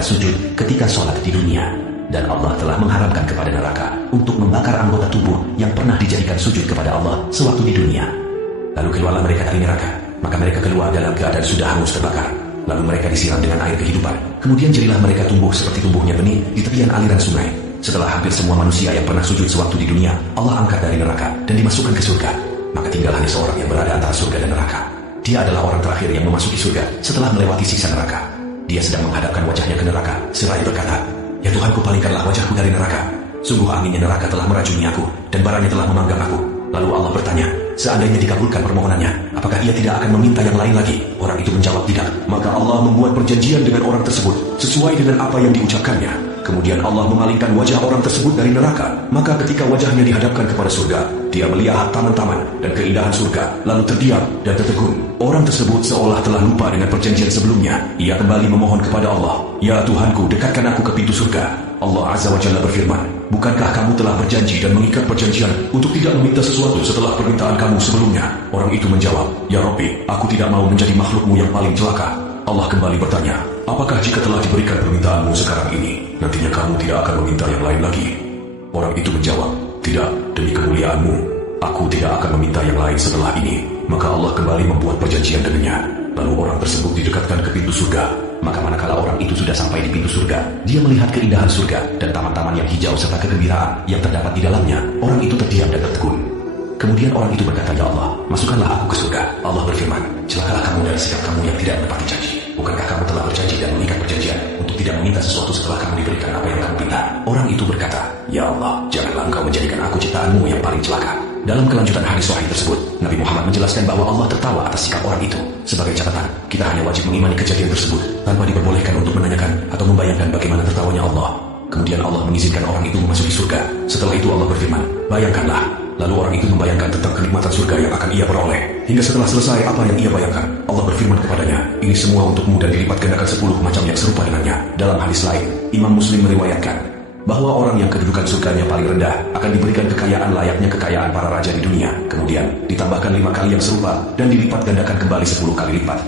mereka sujud ketika sholat di dunia. Dan Allah telah mengharamkan kepada neraka untuk membakar anggota tubuh yang pernah dijadikan sujud kepada Allah sewaktu di dunia. Lalu keluarlah mereka dari neraka, maka mereka keluar dalam keadaan sudah hangus terbakar. Lalu mereka disiram dengan air kehidupan. Kemudian jadilah mereka tumbuh seperti tumbuhnya benih di tepian aliran sungai. Setelah hampir semua manusia yang pernah sujud sewaktu di dunia, Allah angkat dari neraka dan dimasukkan ke surga. Maka tinggal hanya seorang yang berada antara surga dan neraka. Dia adalah orang terakhir yang memasuki surga setelah melewati siksa neraka. Dia sedang menghadapkan wajahnya ke neraka, seraya berkata, "Ya Tuhanku, palingkanlah wajahku dari neraka. Sungguh anginnya neraka telah meracuni aku, dan baranya telah memanggang aku." Lalu Allah bertanya, seandainya dikabulkan permohonannya, apakah ia tidak akan meminta yang lain lagi? Orang itu menjawab tidak. Maka Allah membuat perjanjian dengan orang tersebut, sesuai dengan apa yang diucapkannya. Kemudian Allah memalingkan wajah orang tersebut dari neraka. Maka ketika wajahnya dihadapkan kepada surga, dia melihat taman-taman dan keindahan surga, lalu terdiam dan tertegun. Orang tersebut seolah telah lupa dengan perjanjian sebelumnya. Ia kembali memohon kepada Allah, "Ya Tuhanku, dekatkan aku ke pintu surga." Allah Azza wa Jalla berfirman, "Bukankah kamu telah berjanji dan mengikat perjanjian untuk tidak meminta sesuatu setelah permintaan kamu sebelumnya?" Orang itu menjawab, "Ya Rabbi, aku tidak mau menjadi makhlukmu yang paling celaka." Allah kembali bertanya, "Apakah jika telah diberikan permintaanmu sekarang ini, nantinya kamu tidak akan meminta yang lain lagi?" Orang itu menjawab, "Tidak, demi kemuliaanmu, aku tidak akan meminta yang lain setelah ini." Maka Allah kembali membuat perjanjian dengannya. Lalu orang tersebut didekatkan ke pintu surga. Maka manakala orang itu sudah sampai di pintu surga, dia melihat keindahan surga dan taman-taman yang hijau serta kegembiraan yang terdapat di dalamnya. Orang itu terdiam dan tertegun. Kemudian orang itu berkata, "Ya Allah, masukkanlah aku ke surga." Allah berfirman, "Celakalah kamu dari sikap kamu yang tidak menepati janji. Bukankah kamu telah berjanji dan mengikat perjanjian untuk tidak meminta sesuatu setelah kamu diberikan apa yang kamu minta?" Orang itu berkata, "Ya Allah, janganlah engkau menjadikan aku ciptaanmu yang paling celaka." Dalam kelanjutan hadis sahih tersebut, Nabi Muhammad menjelaskan bahwa Allah tertawa atas sikap orang itu. Sebagai catatan, kita hanya wajib mengimani kejadian tersebut tanpa diperbolehkan untuk menanyakan atau membayangkan bagaimana tertawanya Allah. Kemudian Allah mengizinkan orang itu memasuki surga. Setelah itu Allah berfirman, "Bayangkanlah." Lalu orang itu membayangkan tentang kenikmatan surga yang akan ia peroleh. Hingga setelah selesai apa yang ia bayangkan, Allah berfirman kepadanya, "Ini semua untukmu dan dilipat gandakan 10 macam yang serupa dengannya." Dalam hadis lain, Imam Muslim meriwayatkan bahwa orang yang kedudukan surganya paling rendah akan diberikan kekayaan layaknya kekayaan para raja di dunia. Kemudian ditambahkan 5 kali yang serupa dan dilipat gandakan kembali 10 kali lipat.